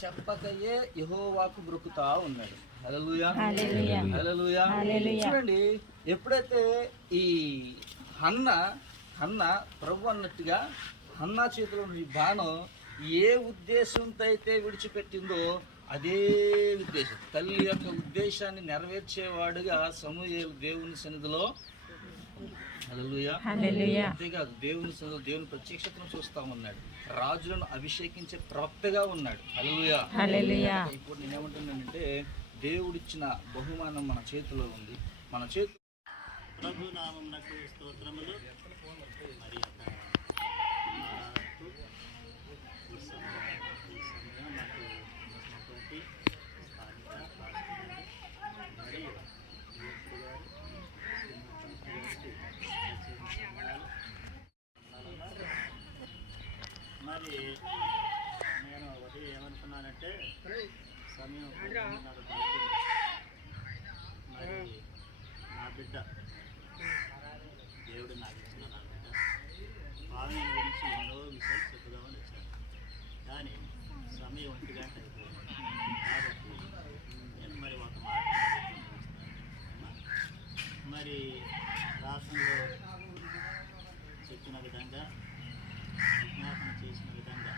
చెప్పకయే యెహోవాకు బ్రొక్కుతా ఉన్నాడు. హల్లెలూయా హల్లెలూయా. చూడండి, ఎప్పుడైతే ఈ హన్న ప్రభు అన్నట్టుగా హన్నా చేతిలో ఈ బాణం ఏ ఉద్దేశంతో అయితే విడిచిపెట్టిందో అదే ఉద్దేశం, తల్లి యొక్క ఉద్దేశాన్ని నెరవేర్చేవాడుగా సమూయేలు దేవుని సన్నిధిలో అంతేకాదు దేవుని సన్నిధిలో దేవుని ప్రత్యక్షతను చూస్తా ఉన్నాడు. రాజులను అభిషేకించే ప్రవక్తగా ఉన్నాడు. హల్లెలూయా. ఇప్పుడు నేనేమంటున్నానంటే దేవుడిచ్చిన బహుమానం మన చేతిలో ఉంది. మన చేతి ప్రభు నామమునకు స్తోత్రములు. మరి మరి నేను ఒకటి ఏమనుకున్నానంటే సమయం మరి నా బిడ్డ దేవుడు నాకు ఇచ్చిన నా బిడ్డ పాలన గురించి ఎన్నో విషయాలు చెప్పుదామని వచ్చాను. కానీ సమయం 1 గంట అయిపోయింది. కాబట్టి నేను మరి ఒక మాట మరి రాష్ట్రంలో చెప్పిన విధంగా విజ్ఞాపన చేసిన విధంగా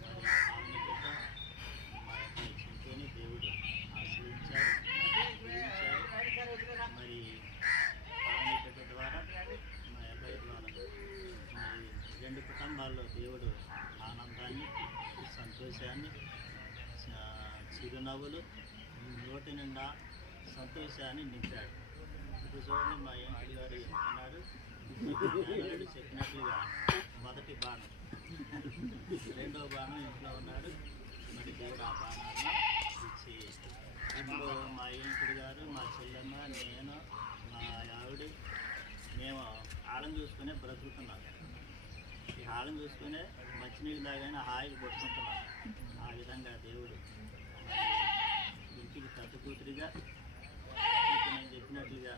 మరి పాలన బిడ్డ మా యొక్క చింతని దేవుడు ఆశ్రయించాడు. మరి పాలన బిడ్డ ద్వారా మా అబ్బాయి ద్వారా మరి 2 కుటుంబాల్లో దేవుడు ఆనందాన్ని, సంతోషాన్ని, చిరునవ్వులు, నోటి నిండా సంతోషాన్ని నింపాడు. ఇప్పుడు చూడండి, మా ఎంపీ గారు అన్నారు చెప్పినట్లుగా మొదటి బాణం, రెండో బాణం ఇంట్లో ఉన్నాడు. మరి దేవుడు ఆ బాణాన్ని ఇచ్చి ఇప్పుడు మా ఎంపీ గారు, మా చెల్లెమ్మ, నేను, మా ఆవిడ మేము ఆళ్ళని చూసుకునే బ్రతుకుతున్నాం. ఈ ఆళ్ళని చూసుకునే మంచినీళ్ళు తాగానే హాయిగా పట్టుకుంటున్నాం. ఆ విధంగా దేవుడు ఇంటికి పెద్ద కూతురిగా నేను చెప్పినట్లుగా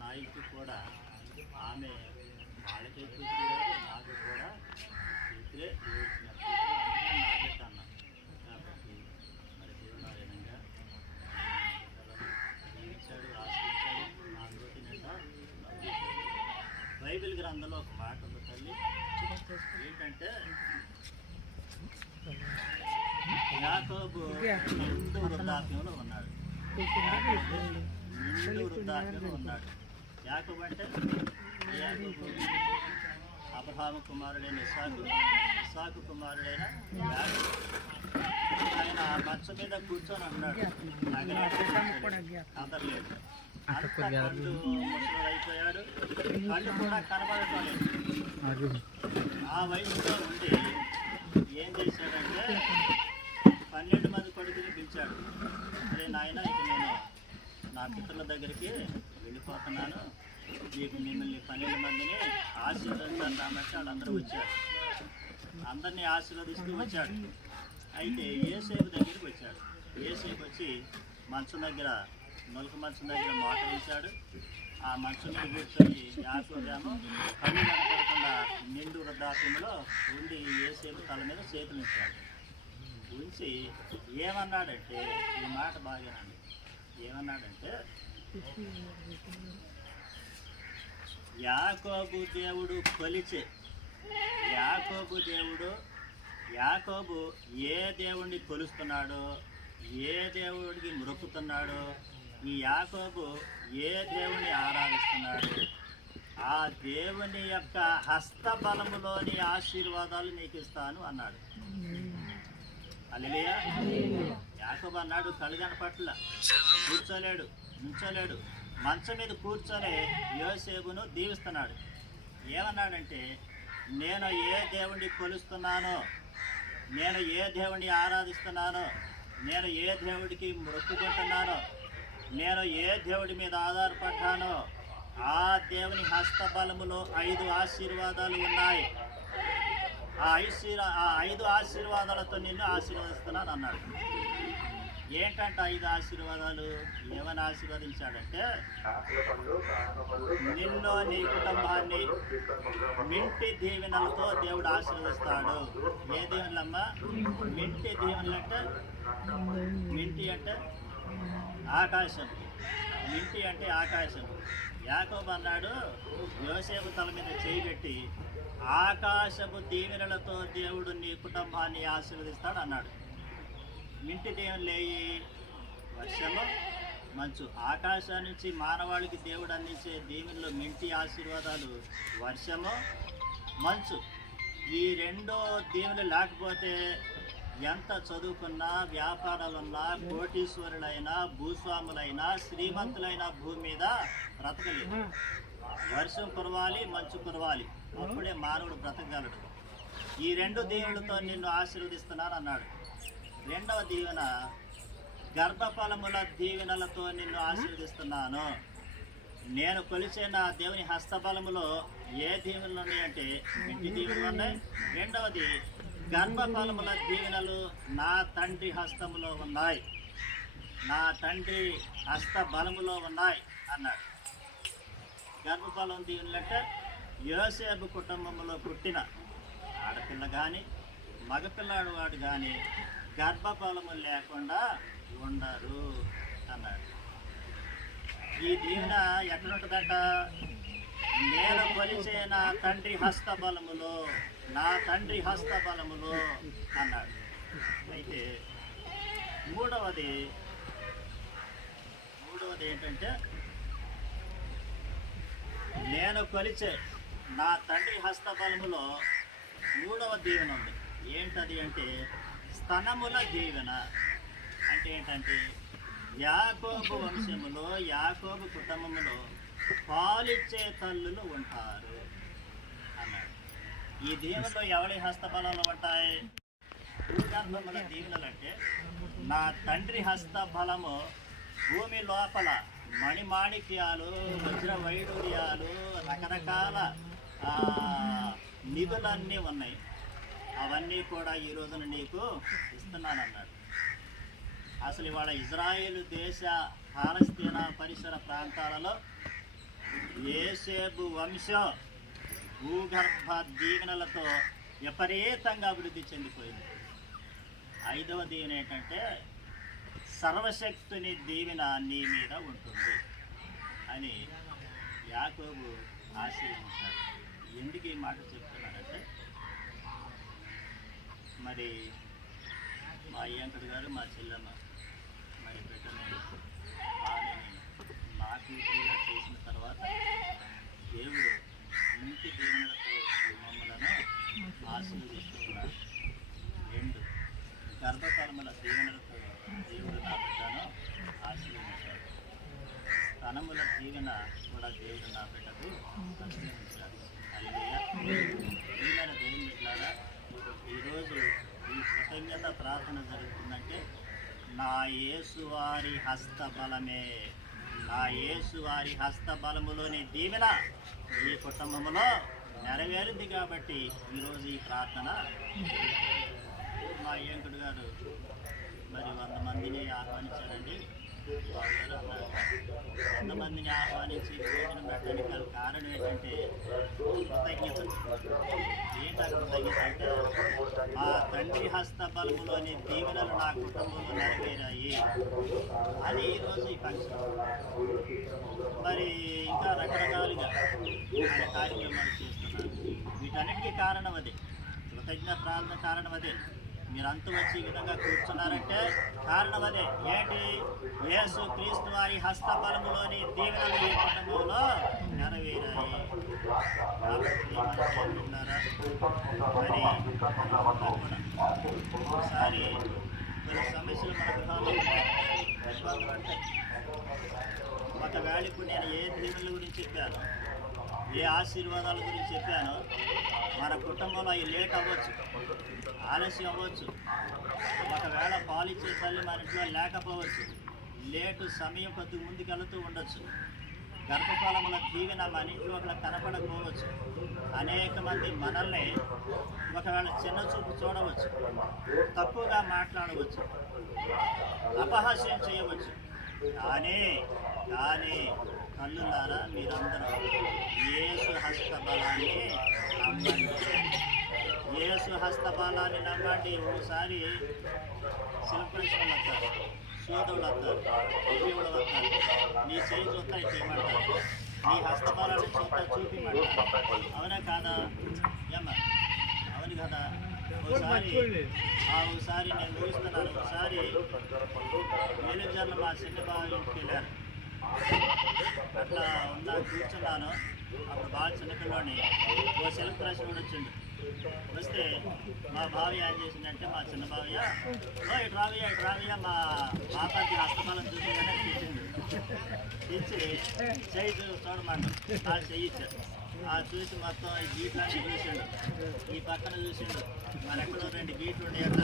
నా ఇంటికి కూడా ఆమె వాళ్ళకే కూతురు గారు, నాకు కూడా కూతురే, దేవుడిచ్చిన కూతురు, అందుకే నా బిడ్డ అన్నాను. కాబట్టి మరి దేవుడు ఆ విధంగా జీవించాడు, ఆశ్రయించాడు. నా నోటి నిండా బైబిల్ గ్రంథంలో ఒక మాట ఉంది తల్లి, ఏంటంటే యాకోబు నిండు వృద్ధాప్యంలో ఉన్నాడు. నిండు వృద్ధాప్యంలో ఉన్నాడు. యాకోబు అంటే యాకోబు అబ్రహాము కుమారుడైన ఇస్సాకు కుమారుడైన యాకోబు. ఆయన మంచం మీద కూర్చొని అన్నాడు, అదర్లేదు. అంత కళ్ళు ముసలు అయిపోయాడు, కళ్ళు కూడా కనబడటలేదు. ఆ వయసులో ఉండి ఏం చేశాడంటే 12 మంది కొడుకుని పిలిచాడు. అరే నాయన, ఇక నేను నా పితరుల దగ్గరికి వెళ్ళిపోతున్నాను, మీకు మిమ్మల్ని 12 మందిని ఆశీర్వదించాను కాబట్టి వాళ్ళందరూ వచ్చారు. అందరినీ ఆశీర్వదిస్తూ వచ్చాడు. అయితే యోసేపు దగ్గరికి వచ్చాడు. యోసేపు వచ్చి మంచం దగ్గర, నొలక మంచం దగ్గర మాట వేశాడు. ఆ మంచం మీద కూర్చొని యాకోబేమో కళ్ళు కనపడకుండా నిండు వృద్ధాప్యంలో ఉండి యోసేపు తల మీద చేతులు ఇచ్చాడు. ఉంచి ఏమన్నాడంటే, ఈ మాట బాగానండి, ఏమన్నాడంటే, యాకోబు దేవుడు కొలిచే, యాకోబు ఏ దేవుడిని కొలుస్తున్నాడో, ఏ దేవుడికి మొక్కుతున్నాడో, ఈ యాకోబు ఏ దేవుని ఆరాధిస్తున్నాడు, ఆ దేవుని యొక్క హస్తబలములోని ఆశీర్వాదాలు నీకు ఇస్తాను అన్నాడు. హల్లెలూయా. యాకోబు అన్నాడు, కళ్ళు కనపట్ల, కూర్చోలేడు, నుంచోలేడు, మంచం మీద కూర్చొని యోసేపును దీవిస్తున్నాడు. ఏమన్నాడంటే, నేను ఏ దేవుడిని కొలుస్తున్నానో, నేను ఏ దేవుడిని ఆరాధిస్తున్నానో, నేను ఏ దేవుడికి మొక్కుకుంటున్నానో, నేను ఏ దేవుడి మీద ఆధారపడ్డానో, ఆ దేవుని హస్తబలములో 5 ఆశీర్వాదాలు ఉన్నాయి. ఆ 5 ఆశీర్వాదాలతో నిన్ను ఆశీర్వదిస్తున్నాను అన్నాడు. ఏంటంటే 5 ఆశీర్వాదాలు ఏమని ఆశీర్వదించాడంటే, నిన్ను నీ కుటుంబాన్ని మింటి దీవెనలతో దేవుడు ఆశీర్వదిస్తాడు. ఏ దీవెనలమ్మా? మింటి దీవెనలు అంటే, మింటి అంటే ఆకాశం, మింటి అంటే ఆకాశం. యాకోబు అన్నాడు, యోసేపు తల మీద చేయి పెట్టి, ఆకాశపు దీవెనలతో దేవుడు నీ కుటుంబాన్ని ఆశీర్వదిస్తాడు అన్నాడు. మింటి దీవెనలు వర్షము, మంచు. ఆకాశం నుంచి మానవాళికి దేవుడు అందించే దీవెనలు మింటి ఆశీర్వాదాలు వర్షము, మంచు. ఈ రెండో దీవెనలు లేకపోతే ఎంత చదువుకున్నా, వ్యాపారాలున్నా, కోటీశ్వరులైనా, భూస్వాములైనా, శ్రీమంతులైన భూమి మీద బ్రతకలేదు. వర్షం కురవాలి, మంచు కురవాలి, అప్పుడే మానవుడు బ్రతకగలడు. ఈ రెండు దీవెనలతో నిన్ను ఆశీర్వదిస్తున్నాను అన్నాడు. రెండవ దీవెన, గర్భఫలముల దీవెనలతో నిన్ను ఆశీర్వదిస్తున్నాను. నేను కొలిచే నా దేవుని హస్తబలములో ఏ దీవెనలు ఉన్నాయంటే ఇంటి దీవెనలు ఉన్నాయి. రెండవది, గర్భఫలముల దీవెనలు నా తండ్రి హస్తములో ఉన్నాయి, నా తండ్రి హస్త బలములో ఉన్నాయి అన్నాడు. గర్భఫలం దీవెనలు అంటే యోసేపు కుటుంబంలో పుట్టిన ఆడపిల్ల కానీ మగపిల్లాడు వాడు కానీ గర్భఫలము లేకుండా ఉండరు అన్నాడు. ఈ దీవెన ఎక్కడుంటుందట? నేను కొలిచే నా తండ్రి హస్తబలములో, నా తండ్రి హస్తబలములో అన్నాడు. అయితే మూడవది ఏంటంటే, నేను కొలిచే నా తండ్రి హస్తబలములో మూడవ దీవెన ఉంది. ఏంటది అంటే స్తనముల దీవెన. అంటే ఏంటంటే యాకోబు వంశములో, యాకోబు కుటుంబములో పాలిచ్చే తల్లులు ఉంటారు అన్నాడు. ఈ దీవెనలో ఎవరి హస్తబలంలో ఉంటాయి? భూగర్భముల దీవెనలు అంటే నా తండ్రి హస్తబలము భూమి లోపల మణిమాణిక్యాలు, వజ్ర వైడూర్యాలు, రకరకాల నిధులన్నీ ఉన్నాయి. అవన్నీ కూడా ఈ రోజున నీకు ఇస్తున్నానన్నాడు. అసలు ఇవాళ ఇజ్రాయేలు దేశ, పాలస్తీనా పరిసర ప్రాంతాలలో యోసేపు వంశం భూగర్భ దీవెనలతో విపరీతంగా అభివృద్ధి చెందిపోయింది. ఐదవ దీవెన ఏంటంటే సర్వశక్తుని దీవెన నీ మీద ఉంటుంది అని యాకోబు ఆశీర్వదించాడు. ఎందుకు ఈ మాట చెప్తున్నానంటే, మరి మా అయ్యంకుడు గారు, మా చెల్లెమ్మ మరి బిడ్డని ఆమెని నా కూతురుగా చేసిన తర్వాత దేవుడు ఇంటి దీవెనలతో మమ్మలను ఆశీర్వదిస్తున్నాడు. రెండు, గర్భఫలముల దీవెనలతో దేవుడు నా బిడ్డను ఆశీర్వదించాడు. స్తనముల దీవెన కూడా దేవుడు నా బిడ్డకు ఆశీర్వదించాడు. హల్లెలూయా. ప్రియమైన దేవుని బిడ్డలారా, ఈరోజు ఈ కృతజ్ఞత ప్రార్థన జరుగుతుందంటే నా యేసువారి హస్తబలమే, నా యేసువారి హస్తబలములోని దీవెన ఈ కుటుంబంలో నెరవేరింది. కాబట్టి ఈరోజు ఈ ప్రార్థన మా అయ్యంకుడు గారు మరి 100 మందిని ఆహ్వానించారండి. 100 మందిని ఆహ్వానించి భోజనం పెట్టడానికి గల కారణం ఏంటంటే కృతజ్ఞత. ఏంటా కృతజ్ఞత అంటే మా తండ్రి హస్తబలములోని దీవెనలు నా కుటుంబంలో నెరవేరాయి అని ఈరోజు ఈ ఫంక్షన్. మరి ఇంకా రకరకాలుగా ఆయన కార్యక్రమాలు చేస్తున్నారు. వీటన్నిటికీ కారణం అదే, కృతజ్ఞ ప్రార్థన కారణం అదే. మీరంతా వచ్చి ఈ విధంగా కూర్చున్నారంటే కారణం అదే. ఏంటి? యేసు క్రీస్తు వారి హస్తబలములోని దీవెనలు ఈ కుటుంబంలో నెరవేరాయి. మరి ఒకసారి కొన్ని సమస్యలు మన గృహాల్లో ఇబ్బందులు ఉంటాయి. ఒకవేళ ఇప్పుడు నేను ఏ దీవెనల గురించి చెప్పాను, ఏ ఆశీర్వాదాల గురించి చెప్పానో మన కుటుంబంలో అవి లేట్ అవ్వచ్చు, ఆలస్యం అవ్వచ్చు. ఒకవేళ పాలిచ్చే తల్లి మన ఇంట్లో లేకపోవచ్చు, లేటు సమయం కొద్ది ముందుకు వెళుతూ ఉండొచ్చు. గర్భఫలముల దీవెన మన ఇంట్లో ఒకవేళ కనపడకపోవచ్చు. అనేక మంది మనల్ని ఒకవేళ చిన్న చూపు చూడవచ్చు, తక్కువగా మాట్లాడవచ్చు, అపహాస్యం చేయవచ్చు. కానీ తల్లులారా, మీరందరూ యేసు హస్తబలాన్ని నమ్మండి. యేసు హస్తబలాన్ని నమ్మండి. ఒకసారి శిల్పరిశ్రమలు వస్తారు, సోదరులు వస్తారు, దేవుడు వస్తారు, నీ చేయి చూస్తా చేయమంటారు, నీ హస్తబలాన్ని చూస్తా చూపిమంటారు. అవునా కాదా? ఏమ్మా, అవును కదా? ఒకసారి నేను చూస్తున్నాను. ఒకసారి మేనేజర్లు మా చిన్న బాగా ఇంటికి వెళ్ళారు. అట్లా కూర్చున్నాను. అప్పుడు బాగా చిన్నపిల్లోని ఓ సెల్ఫ్ ప్రశ్న కూడా వచ్చిండు. వస్తే మా బావయ్య ఏం చేసిందంటే, మా చిన్న బావయ్య ఇటు రావయ్య మా పాపకి హస్తబలం చూసిందనే తెచ్చిండు. తెచ్చి చెయ్యి చూడమండు. ఆ చెయ్యి ఇచ్చాడు. ఆ చూసి మొత్తం ఈ గీట్లన్నీ చూసిండు. ఈ పక్కన చూసిండు, మన ఎక్కడో 2 గీట్లు ఉండేట.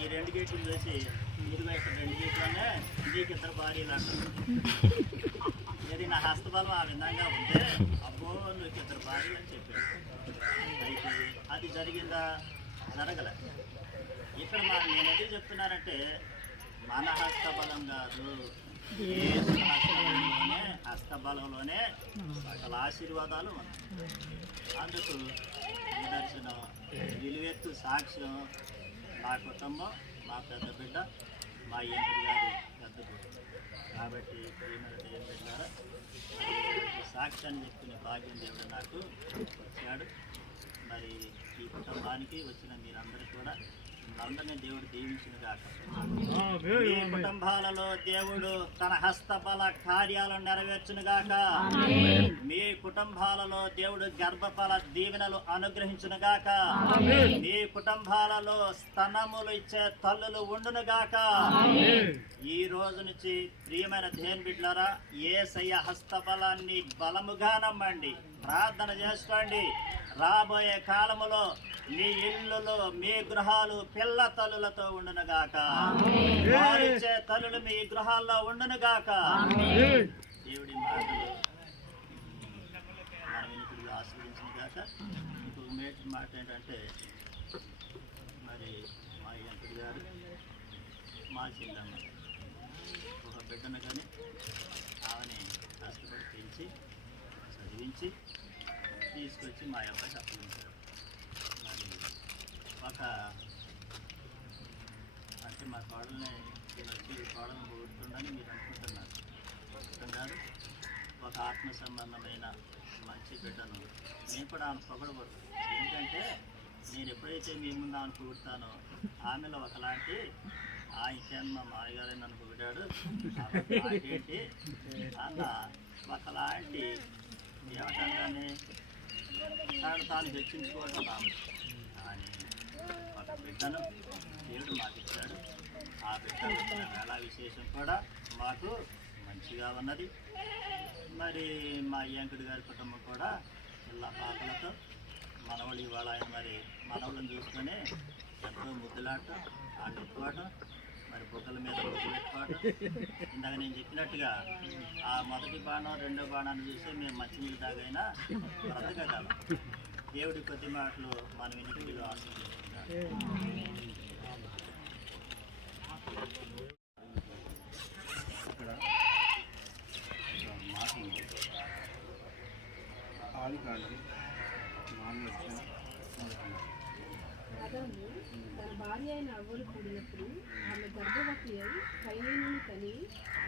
ఈ 2 గీట్లు చూసి ఇదిగో ఇక్కడ 2 గీట్లోనే నీకు 2 భార్యలు అంటారు. ఇది నా హస్తబలం ఆ విధంగా ఉంటే అబ్బో నువ్వు 2 భార్యలు అని చెప్పాడు. అయితే అది జరిగిందా? జరగలే. ఇక్కడ నేను ఎందుకు చెప్తున్నానంటే, మన హస్తబలం కాదు, యేసు హస్తబలంలోనే సకల ఆశీర్వాదాలు ఉన్నాయి. అందుకు నిదర్శనం, నిలువెత్తు సాక్ష్యం మా కుటుంబం, మా పెద్ద బిడ్డ, మా ఇంటి గారి పెద్ద బిడ్డ. కాబట్టి ఏం పెట్టారా, సాక్ష్యాన్ని చెప్పుకునే భాగ్యం దేవుడు నాకు వచ్చాడు. మరి ఈ కుటుంబానికి వచ్చిన మీరందరూ కూడా అందరినీ దేవుడు దీవించిన గాక. మీ కుటుంబాలలో దేవుడు తన హస్తబల కార్యాలను నెరవేర్చును గాక. మీ కుటుంబాలలో దేవుడు గర్భఫల దీవెనలు అనుగ్రహించును గాక. మీ కుటుంబాలలో స్తనములు ఇచ్చే తల్లులు ఉండును గాక. ఈ రోజు నుంచి ప్రియమైన దేవుని బిడ్డలారా, యేసయ్య హస్తబలాన్ని బలముగా నమ్మండి, ప్రార్థన చేసుకోండి. రాబోయే కాలములో మీ ఇళ్ళలో, మీ గృహాలు పిల్ల తల్లులతో ఉండునుగాక. వారిచ్చే తల్లులు మీ గృహాల్లో ఉండునుగాక. దేవుడి మాటలు మన వినికిడిలో ఆశ్రయించిన గాక. ఇంకొక మేటి మాట ఏంటంటే, మరి మా ఎంపీ గారు, మా చిన్నమ్మ ఒక బిడ్డను కానీ ఆమెని కష్టపడి పెంచి చదివించి తీసుకొచ్చి మా అబ్బాయికి అప్పగించారు. మరి అంటే మా కోడల్ని వచ్చి కోడలను పోగొడుతుండని మీరు అనుకుంటున్నారు. కాదు, ఒక ఆత్మ సంబంధమైన మంచి బిడ్డను నేను కూడా ఆమె పొగడకూడదు. ఎందుకంటే నేను ఎప్పుడైతే మీ ముందు ఆమెను పొగుడుతానో ఆమెలో ఒకలాంటి ఇంకేం మా మాయగారే నన్ను పొగిడాడు ఏంటి అన్న ఒకలాంటి ఏమంటానే తాను హెచ్చించుకోవడం రాదు. కానీ ఒక బిడ్డను దేవుడు మాకు ఇచ్చాడు. ఆ బిడ్డ వేళ విశేషం కూడా మాకు మంచిగా ఉన్నది. మరి మా వెంకట గారి కుటుంబం కూడా పిల్ల పాపలతో మనవలు ఇవాళ ఆయన మరి మనవలను చూసుకొని ఎంతో ముద్దులాడటం, వాళ్ళు ఎత్తుకోవటం, మరి బుగ్గల మీద ముద్దు పెట్టుకోవటం. ఇందాక నేను చెప్పినట్టుగా ఆ మొదటి బాణం రెండో బాణాన్ని చూసి మేము మంచినీళ్ళు తాగైనా బ్రతకగలం. దేవుడి కొద్ది మాటలు మన వినికిడిలో ఆశీర్వదిస్తున్నాడు. ఇక్కడ మాట ఆదికాండం 4 తన భార్య అయిన అవ్వలు కూడినప్పుడు ఆమె గర్భవతి అయి కయీనుని కని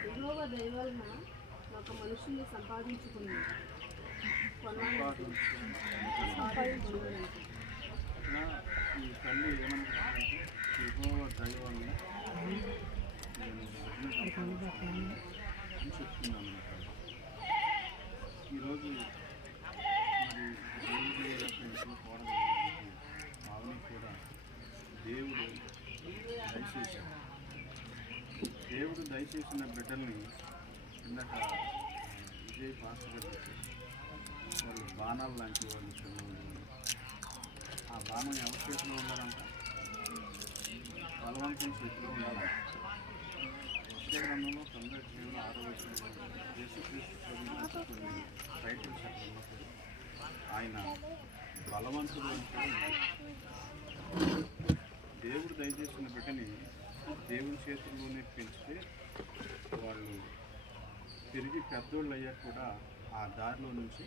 యెహోవా దయ వలన ఒక మనుషుల్ని సంపాదించుకున్నాడు. ఈ తల్లి ఏమనుకుంటుందంటే యెహోవా దయ వలన నేను అని చెప్తున్నాను. ఈరోజు మరి ఆమె కూడా దేవుడు దయచేశాడు. దేవుడు దయచేసిన బిడ్డల్ని ఇందాక విజయ్ పాస్టర్ గారు వాళ్ళు బాణాలు లాంటి వాళ్ళు. ఆ బాణం ఎవరి చేతిలో ఉండాలంట? బలవంతుని చేతిలో ఉండాలంట. గ్రంథంలో 9వ అధ్యాయంలో 6వ వచనంలో యేసుక్రీస్తు ప్రభువు కొన్ని టైటిల్స్ అక్కడ ఉన్నప్పుడు ఆయన బలవంతుడు అని కూడా ఉంది. దేవుడు దయచేసిన బిడ్డని దేవుని చేతుల్లోనే పెంచితే వాళ్ళు తిరిగి పెద్దోళ్ళు అయ్యాక కూడా ఆ దారిలో నుంచి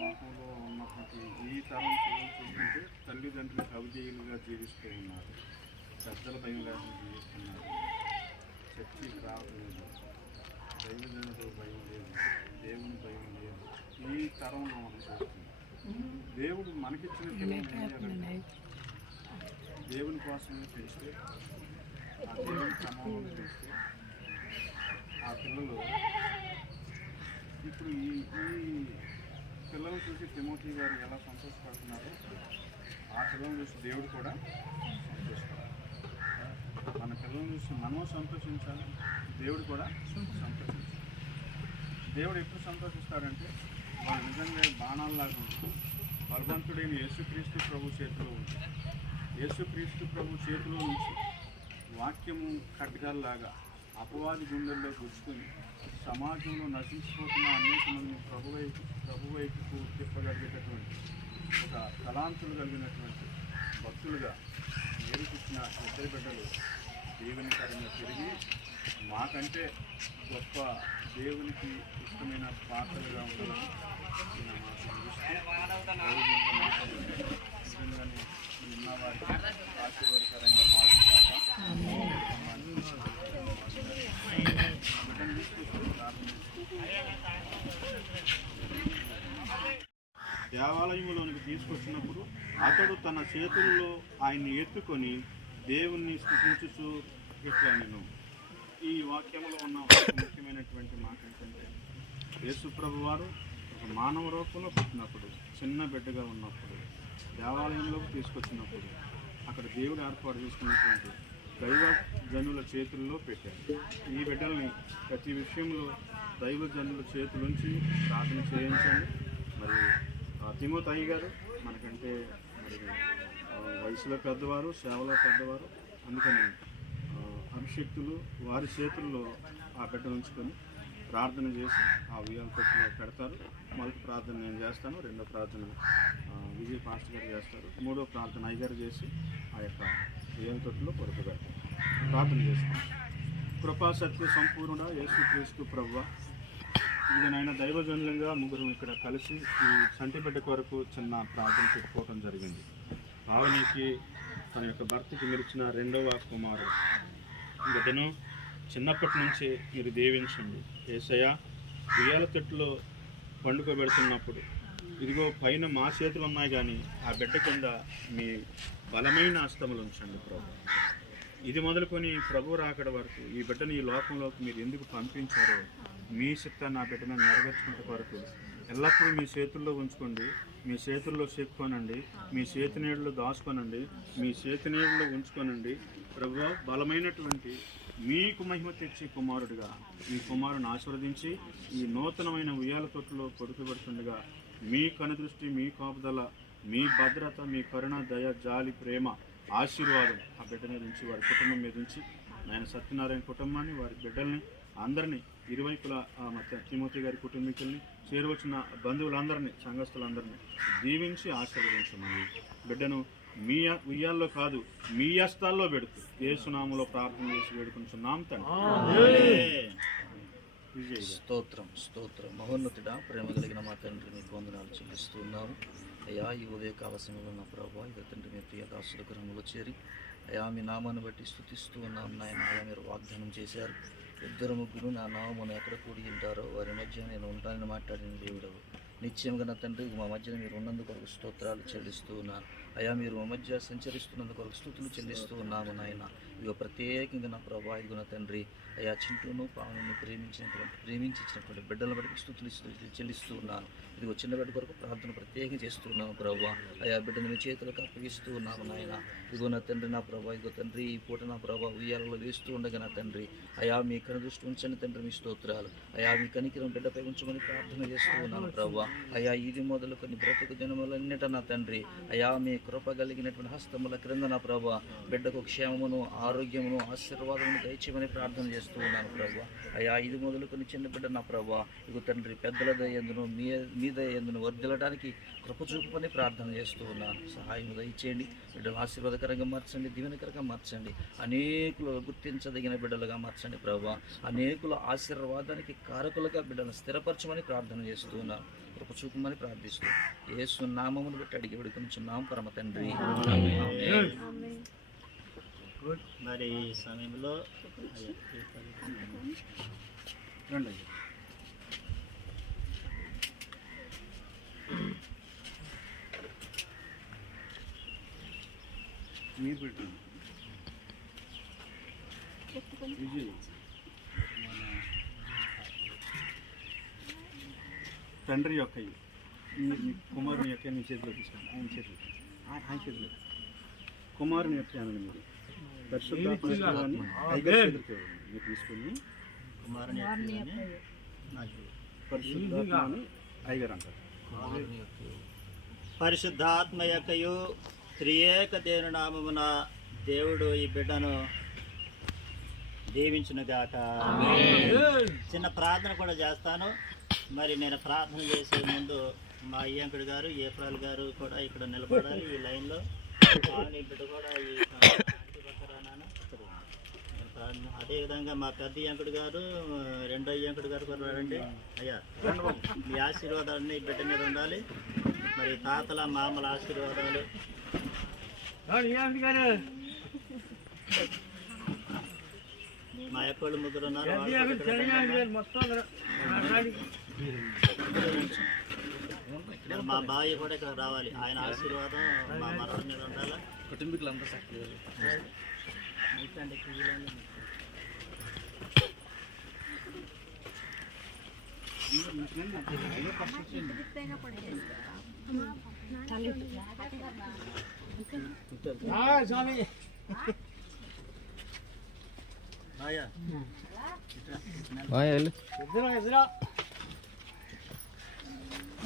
లోకంలో ఉన్నటువంటి ఈ తరం పిల్లలు చూస్తుంటే తల్లిదండ్రులకు అవిధేయులుగా జీవిస్తూ ఉన్నారు, పెద్దల భయం లేకుండా జీవిస్తున్నారు, చర్చికి రావట్లేదు, దైవజనుడు భయం లేదు, దేవుని భయం లేదు. ఈ తరంలో మనం చూస్తున్నాం. దేవుడు మనకిచ్చిన పిల్లలు ఏం చేయాలంటే దేవుని కోసమే పెంచితే, ఆ దేవుని క్రమంలో పెంచితే ఆ పిల్లలు ఇప్పుడు ఈ పిల్లలు చూసి తిమోతి గారు ఎలా సంతోషపడుతున్నారో ఆ పిల్లలను చూసి దేవుడు కూడా సంతోషపడాలి. మన పిల్లలను చూసి మనము సంతోషించాలి, దేవుడు కూడా సంతోషించాలి. దేవుడు ఎప్పుడు సంతోషిస్తాడంటే వాళ్ళు నిజంగా బాణాల్లాగా ఉంటుంది. బలవంతుడైన యేసుక్రీస్తు ప్రభు చేతిలో ఉంటుంది. యేసుక్రీస్తు ప్రభు చేతిలో నుంచి వాక్యము ఖడ్గాల్లాగా అపవాది గుండెల్లో గుచ్చుకొని సమాజంలో నశించిపోతున్న అనేక మంది ప్రభు వైపుకు తిప్పగలిగేటటువంటి ఒక తలాంతులు కలిగినటువంటి భక్తులుగా నేర్పించిన ఇద్దరు బిడ్డలు దేవునికరంగా తిరిగి మాకంటే గొప్ప దేవునికి ఇష్టమైన పాత్రలుగా ఉండాలని నిజంగానే ఉన్నవారికి ఆశీర్వాదకరంగా మారుతుంది. దేవాలయంలోనికి తీసుకొచ్చినప్పుడు అతడు తన చేతుల్లో ఆయన్ని ఎత్తుకొని దేవుణ్ణి స్తుతించుచు ఇట్లా నేను ఈ వాక్యంలో ఉన్న ఒక ముఖ్యమైనటువంటి మాట ఏంటంటే యేసు ప్రభు వారు ఒక మానవ రూపంలో పుట్టినప్పుడు చిన్న బిడ్డగా ఉన్నప్పుడు దేవాలయంలోకి తీసుకొచ్చినప్పుడు అక్కడ దేవుడు ఏర్పాటు చేసుకున్నటువంటి దైవ జనుల చేతుల్లో పెట్టారు. ఈ బిడ్డల్ని ప్రతి విషయంలో దైవ జనుల చేతులుంచి ప్రార్థన చేయించండి. మరి తిమోతి గారు మనకంటే మరి వయసులో పెద్దవారు, సేవలో పెద్దవారు, అందుకని అభిషక్తులు వారి చేతుల్లో ఆ బిడ్డ ఉంచుకొని ప్రార్థన చేసి ఆ ఉయ్యాల తొట్టులో పెడతారు. మొదటి ప్రార్థన నేను చేస్తాను, రెండో ప్రార్థన విజయ్ పాస్టర్ గారు చేస్తారు, మూడో ప్రార్థన అయ్యగారు చేసి ఆ యొక్క ఉయ్యాల తొట్టులో పడుకోబెడతారు. ప్రార్థన చేస్తాం. కృపా సత్య సంపూర్ణ యేసుక్రీస్తు ప్రభువా, ఇదనైనా దైవజనులంగా ముగ్గురు ఇక్కడ కలిసి ఈ సంటిబిడ్డ కొరకు చిన్న ప్రార్థన పెట్టుకోవడం జరిగింది. భావనికి తన యొక్క భర్తకి మెరిచిన రెండవ కుమారుడు బిడ్డను చిన్నప్పటి నుంచి మీరు దీవించండి. యేసయ్య ఉయ్యాల తొట్టులో పండుకోబెడుతున్నప్పుడు ఇదిగో పైన మా చేతులు ఉన్నాయి, కానీ ఆ బిడ్డ కింద మీ బలమైన హస్తములు ఉంచండి ప్రభు. ఇది మొదలుకొని ప్రభు రాకడ వరకు ఈ బిడ్డను ఈ లోకంలోకి మీరు ఎందుకు పంపించారో మీ చిత్తాన్ని ఆ బిడ్డ మీద నెరవేర్చుకుంటే వరకు ఎల్లప్పుడూ మీ చేతుల్లో ఉంచుకోండి, మీ చేతుల్లో చెప్పుకోనండి, మీ చేతి నీళ్ళు దాచుకోనండి, మీ చేతి నీళ్ళు ఉంచుకోనండి. ప్రభు బలమైనటువంటి మీకు మహిమ తెచ్చి కుమారుడిగా ఈ కుమారుని ఆశీర్వదించి ఈ నూతనమైన ఉయ్యాల తొట్టులో పడుకోబెడుతుండగా మీ కనుదృష్టి, మీ కాపుదల, మీ భద్రత, మీ కరుణ, దయ, జాలి, ప్రేమ, ఆశీర్వాదం ఆ బిడ్డ మీద ఉంచి వారి కుటుంబం మీద ఉంచి ఆయన సత్యనారాయణ కుటుంబాన్ని, వారి బిడ్డల్ని అందరినీ ఇరువైపులా తిమోతి గారి కుటుంబీకుల్ని, చేరువచ్చిన బంధువులందరినీ, సంఘస్థులందరినీ దీవించి ఆశీర్వదించమని బిడ్డను మీ ఉయ్యాల్లో కాదు మీ హస్తాల్లో పెడుతూ యేసునామములో ప్రార్థన చేసి వేడుకుంటున్నాం తండ్రి. స్తోత్రం స్తోత్రం. మహోన్నతుడా, ప్రేమ కలిగిన మా తండ్రి మీకు వందనాలు చెల్లిస్తున్నాము అయ్యా. ఈ ఉదయకాల సమయంలో నా ప్రభావ ఇక తండ్రి మీ ప్రియ దాసుల గ్రహంలో చేరి అయ్యా మీ నామాన్ని బట్టి స్తుతిస్తూ ఉన్నాం నాయన. అయ్యా మీరు వాగ్దానం చేశారు, ఇద్దరు ముగ్గురు నా నామమును ఎక్కడ కూడి ఉంటారో వారి మధ్య నేను ఉంటానని మాట్లాడిన దేవుడవు. నిశ్చయంగా నా తండ్రి మా మధ్యన మీరు ఉన్నందుకు స్తోత్రాలు చెల్లిస్తూ ఉన్నాను అయ్యా. మీరు మా మధ్య సంచరిస్తున్నందుకు స్తుతులు చెల్లిస్తూ ఉన్నాము నాయన. ఇక ప్రత్యేకంగా నా ప్రభా ఇదిగో నా తండ్రి అయ్యా చింటూను పావును ప్రేమించినటువంటి బిడ్డలను బట్టి స్తుతులు చెల్లిస్తూ ఉన్నాను. ఇదిగో చిన్న బిడ్డ కొరకు ప్రార్థన ప్రత్యేకంగా చేస్తున్నాను ప్రభా. అయ్యా బిడ్డను మీ చేతులకు అప్పగిస్తూ ఉన్నాము నాయన. ఇదిగో నా తండ్రి నా ప్రభా, ఇదిగో తండ్రి ఈ పూట నా ప్రభా ఉయ్యాలలో వేస్తూ ఉండగా నా తండ్రి అయ్యా మీ కనుదృష్టి ఉంచండి తండ్రి, మీ స్తోత్రాలు అయ్యా. మీ కనికిరం బిడ్డపై ఉంచమని ప్రార్థన చేస్తూ ఉన్నాను ప్రభా. అయ్యా ఇది మొదలు కొన్ని బ్రతుకు దినములన్నిట నా తండ్రి అయ్యా మీ కృప కలిగినటువంటి హస్తముల క్రింద నా ప్రభా బిడ్డకు క్షేమమును ఆరోగ్యమును ఆశీర్వాదమును దయచేయమని ప్రార్థన చేస్తూ ఉన్నాను ప్రభా. అయ్యా ఇది మొదలుకొని చిన్న బిడ్డ నా ప్రభా ఇక తండ్రి పెద్దల దయందును మీ దయందును వర్ధిల్లడానికి కృప చూపమని ప్రార్థన చేస్తూ ఉన్నాను. సహాయం దయచేయండి. బిడ్డలు ఆశీర్వాదకరంగా మార్చండి, దీవెనకరంగా మార్చండి, అనేకులు గుర్తించదగిన బిడ్డలుగా మార్చండి ప్రభా. అనేకుల ఆశీర్వాదానికి కారకులుగా బిడ్డలను స్థిరపరచమని ప్రార్థన చేస్తూ ఉన్నాను. కృప చూపమని ప్రార్థిస్తూ యేసు నామమును బట్టి అడిగి వేడుకొనుచున్నాం పరమ తండ్రి. మరి ఈ సమయంలో రండి. మీరు పెట్టండి. విజయ్ తండ్రి యొక్క మీ కుమారుని యొక్క మీ చేతిలో తీసుకోండి. ఆయన చేతిలో కుమారుని యొక్క అనండి. మీరు పరిశుద్ధాత్మని ఐగర్ చేతికి మీరు తీసుకుని కుమారుని పరిశుద్ధాత్మని ఐగర్ అంటారు. పరిశుద్ధాత్మ యొక్కయు త్రియేక దేవుని నామమున దేవుడు ఈ బిడ్డను దీవించునుగాక. చిన్న ప్రార్థన కూడా చేస్తాను. మరి నేను ప్రార్థన చేసే ముందు మా అయ్యంకుడు గారు ఏప్రాల్ గారు కూడా ఇక్కడ నిలబడాలి ఈ లైన్లో. ఈ బిడ్డ కూడా ఈ అదేవిధంగా మా పెద్ద అయ్యంకుడు గారు రెండో అయ్యంకుడు గారు కూడా రండి. అయ్యా మీ ఆశీర్వాదాలన్నీ ఈ బిడ్డ మీద ఉండాలి. మరి తాతల మామల ఆశీర్వాదాలు మా యొక్క ముగ్గురు ఉన్నారు. మా బావి కూడా ఇక్కడ రావాలి. ఆయన ఆశీర్వాదం మా మనవడి మీద ఉండాలి. కుటుంబీకులంతా చక్కగా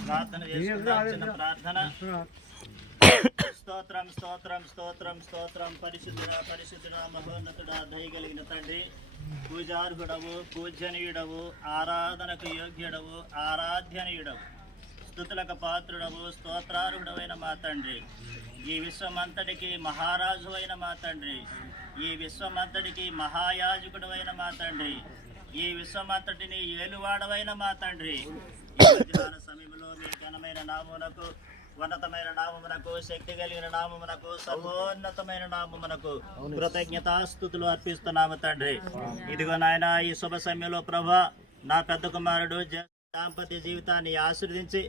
ప్రార్థన చేసుకుందాం. చిన్న ప్రార్థన. స్తోత్రం స్తోత్రం స్తోత్రం స్తోత్రం. పరిశుద్ధుడా పరిశుద్ధుడా మహోన్నతుడా దయగలిగిన తండ్రి, పూజార్హుడవు, పూజనీయుడవు, ఆరాధనకు యోగ్యుడవు, ఆరాధ్యనీయుడవు, స్తుతులకు పాత్రుడవు, స్తోత్రార్హుడవైన మా తండ్రి, ఈ విశ్వమంతటికి మహారాజు అయిన మా తండ్రి, ఈ విశ్వమంతటికి మహాయాజకుడవైన మా తండ్రి, ఈ విశ్వమంతటిని ఏలువాడవైన మా తండ్రి, ఈ మధ్యాహ్న సమయంలో మీ ఘనమైన నామమునకు, ఉన్నతమైన నామమునకు, శక్తి కలిగిన నామమునకు, సర్వోన్నతమైన నామమునకు కృతజ్ఞతాస్తుతులు అర్పిస్తున్నాము తండ్రి. ఇదిగో నాయన ఈ శుభ సమయంలో ప్రభా నా పెద్ద కుమారుడు దాంపత్య జీవితాన్ని ఆశీర్వదించి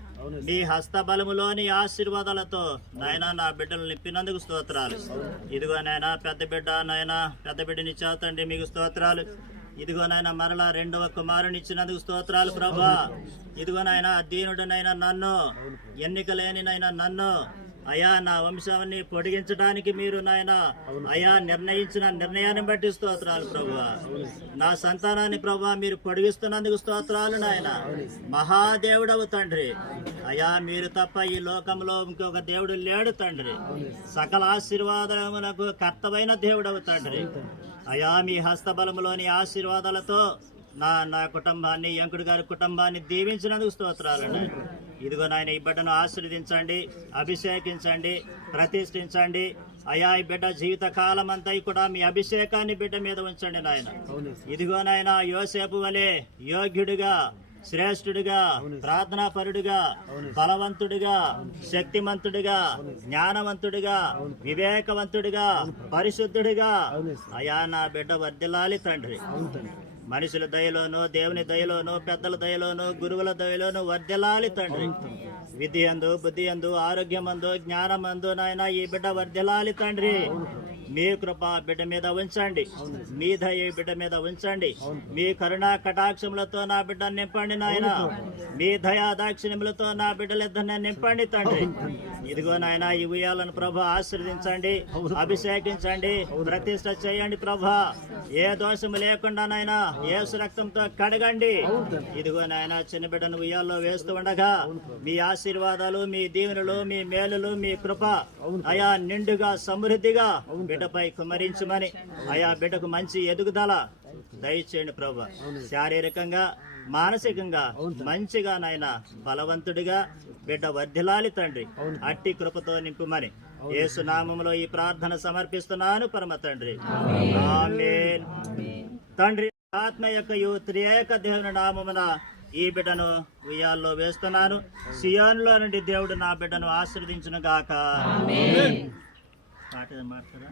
మీ హస్తబలములోని ఆశీర్వాదాలతో నాయన నా బిడ్డలు నింపినందుకు స్తోత్రాలు. ఇదిగో నాయన పెద్ద బిడ్డ నాయన పెద్ద బిడ్డనిచ్చావు తండ్రి, మీకు స్తోత్రాలు. ఇదిగో నాయన మరలా రెండవ కుమారుని ఇచ్చినందుకు స్తోత్రాలు ప్రభా. ఇదిగో నాయన దీనుడనైనా నన్ను, ఎన్నిక లేనినైనా నన్ను అయా నా వంశాన్ని పొడిగించడానికి మీరు నాయన అయా నిర్ణయించిన నిర్ణయాన్ని బట్టి స్తోత్రాలు ప్రభా. నా సంతానాన్ని ప్రభా మీరు పొడిగిస్తున్నందుకు స్తోత్రాలు నాయన. మహాదేవుడవు తండ్రి, అయా మీరు తప్ప ఈ లోకంలో ఇంకొక దేవుడు లేడు తండ్రి. సకల ఆశీర్వాదములకు కర్తవైన దేవుడవు తండ్రి. అయా మీ హస్తబలములోని ఆశీర్వాదాలతో నా కుటుంబాన్ని, ఎంకుడు గారి కుటుంబాన్ని దీవించినందుకు స్తోత్రాలండి. ఇదిగో నాయన ఈ బిడ్డను ఆశీర్వదించండి, అభిషేకించండి, ప్రతిష్ఠించండి. అయా ఈ బిడ్డ జీవిత కాలం అంతా కూడా మీ అభిషేకాన్ని బిడ్డ మీద ఉంచండి నాయన. ఇదిగో నాయన యోసేపు వలె యోగ్యుడిగా, శ్రేష్ఠుడిగా, ప్రార్థనాపరుడిగా, బలవంతుడిగా, శక్తిమంతుడిగా, జ్ఞానవంతుడిగా, వివేకవంతుడిగా, పరిశుద్ధుడిగా అయా నా బిడ్డ వర్ధిల్లాలి తండ్రి. మనుషుల దయలోను, దేవుని దయలోను, పెద్దల దయలోను, గురువుల దయలోను వర్ధిల్లాలి తండ్రి. విద్యందు, బుద్ధియందు, ఆరోగ్యమందు, జ్ఞానమందు నాయన ఈ బిడ్డ వర్ధిల్లాలి తండ్రి. మీ కృప బిడ్డ మీద ఉంచండి, మీ దయ బిడ్డ మీద ఉంచండి, మీ కరుణా కటాక్షములతో నా బిడ్డ నింపండి నాయన, మీ దయా దాక్షిణ్యములతో నా బిడ్డలిద్దరిని నింపండి తండ్రి. ఇదిగో నాయన ఈ ఉయ్యాలను ప్రభా ఆశీర్వదించండి, అభిషేకించండి, ప్రతిష్ట చేయండి ప్రభా. ఏ దోషము లేకుండా నాయన యేసు రక్తంతో కడగండి. ఇదిగో నాయన చిన్న బిడ్డను ఉయ్యాల్లో వేస్తూ ఉండగా మీ ఆశీర్వాదాలు, మీ దీవెనలు, మీ మేలులు, మీ కృప అయా నిండుగా సమృద్ధిగా బిడ్డపై కుమ్మరించమని, అయా బిడ్డకు మంచి ఎదుగుదల దయచేయండి ప్రభు. శారీరకంగా మానసికంగా మంచిగా నాయన బలవంతుడిగా బిడ్డ వర్ధిల్లాలి తండ్రి. అట్టి కృపతో నింపుమని యేసు నామములో ఈ ప్రార్థన సమర్పిస్తున్నాను పరమ తండ్రి, ఆమేన్. తండ్రి ఆత్మ యొక్క త్రియేక దేవుని నామమున ఈ బిడ్డను ఉయ్యాల్లో వేస్తున్నాను. సియోనులో నుండి దేవుడు నా బిడ్డను ఆశీర్వదించును గాక. మాట్లాడరా?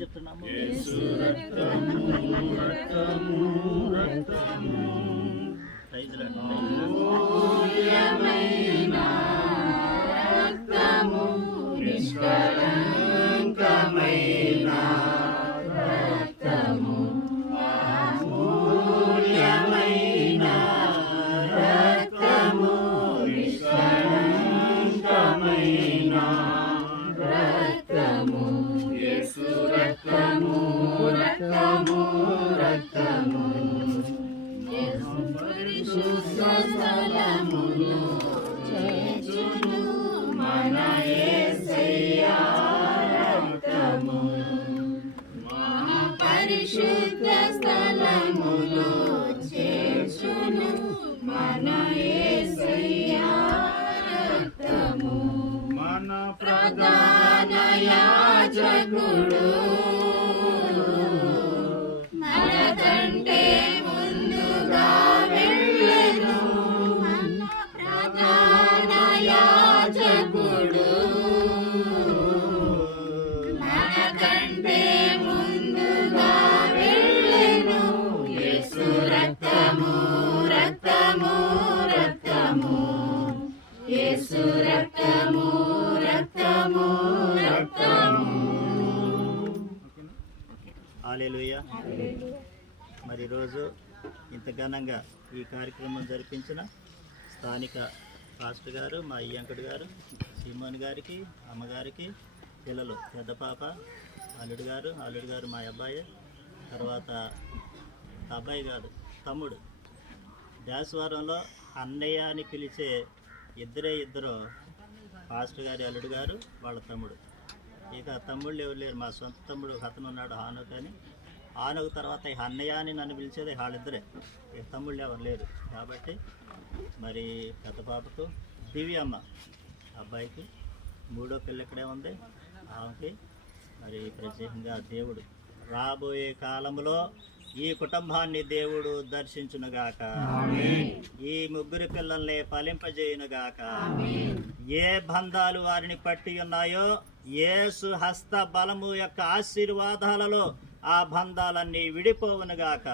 చెప్తున్నాము. పరిశుద్ధ స్థలములో చేర్చును మన యేసయ్యా రక్తము. మన ప్రధాన యాజకుడు మనకంటే ముందుగా వెళ్ళెను. మన ప్రధాన యాజకుడు మనకంటే ముందుగా వెళ్ళెను. యేసు రక్తము రక్తము రక్తము, యేసు రక్తము రక్తము రక్తము. హల్లెలూయా. మరి ఈరోజు ఇంత ఘనంగా ఈ కార్యక్రమం జరిపించిన స్థానిక పాస్టర్ గారు, మా అయ్యంకుడు గారు, సీమోన్ గారికి, అమ్మగారికి, పిల్లలు పెద్ద పాప, అల్లుడు గారు మా అబ్బాయి, తర్వాత అబ్బాయి కాదు తమ్ముడు, దాసవారంలో అన్నయ్య అని పిలిచే ఇద్దరు పాస్టర్ గారి అల్లుడు గారు, వాళ్ళ తమ్ముడు. ఇక తమ్ముళ్ళు ఎవరు లేరు. మా సొంత తమ్ముడు ఒక అతను ఉన్నాడు, హానోక్ అని. హానోక్ తర్వాత ఈ అన్నయ్య అని నన్ను పిలిచేది వాళ్ళిద్దరే, ఇక తమ్ముళ్ళు ఎవరు లేరు. కాబట్టి మరి పెద్ద పాపకు దివ్యమ్మ, అబ్బాయికి మూడో పిల్ల ఇక్కడే ఉంది, ఆమెకి మరి ప్రత్యేకంగా దేవుడు రాబోయే కాలంలో ఈ కుటుంబాన్ని దేవుడు దర్శించునుగాక. ఈ ముగ్గురు పిల్లల్ని ఫలింపజేయునుగాక. ఏ బంధాలు వారిని పట్టి ఉన్నాయో యేసు హస్త బలము యొక్క ఆశీర్వాదాలలో ఆ బంధాలన్నీ విడిపోవునుగాక.